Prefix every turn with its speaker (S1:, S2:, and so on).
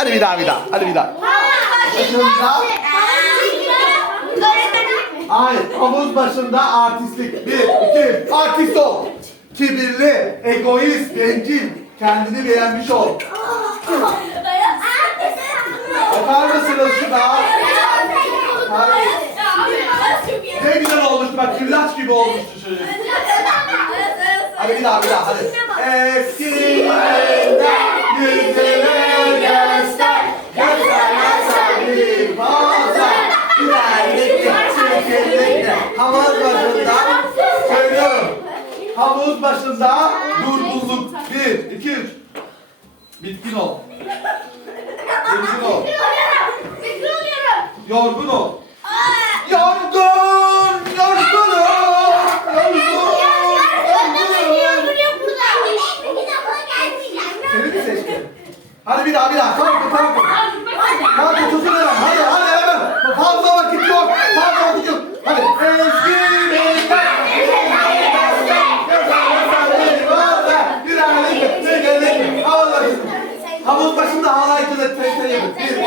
S1: Hadi bir daha bir daha. Hadi bir daha. Hayır. Havuz başında artistlik. Bir, iki, artist ol. Kibirli, egoist, bencil. Kendini beğenmiş ol. Bakar mısınız şuna? Ne güzel olmuş bak güllaç gibi olmuştu çocuk. Hadi bir daha bir daha hadi. Eskilerinden Havuz başında durgunluk. Bir, iki, üç. Bitkin ol. Bitkin ol. Yorgun ol. Yorgun! Yorgun! Yorgunum! Seni mi seçti? Hadi bir daha bir daha. Kalkın kalkın. Kalkın tutun Havuz başında halaydı da tek tek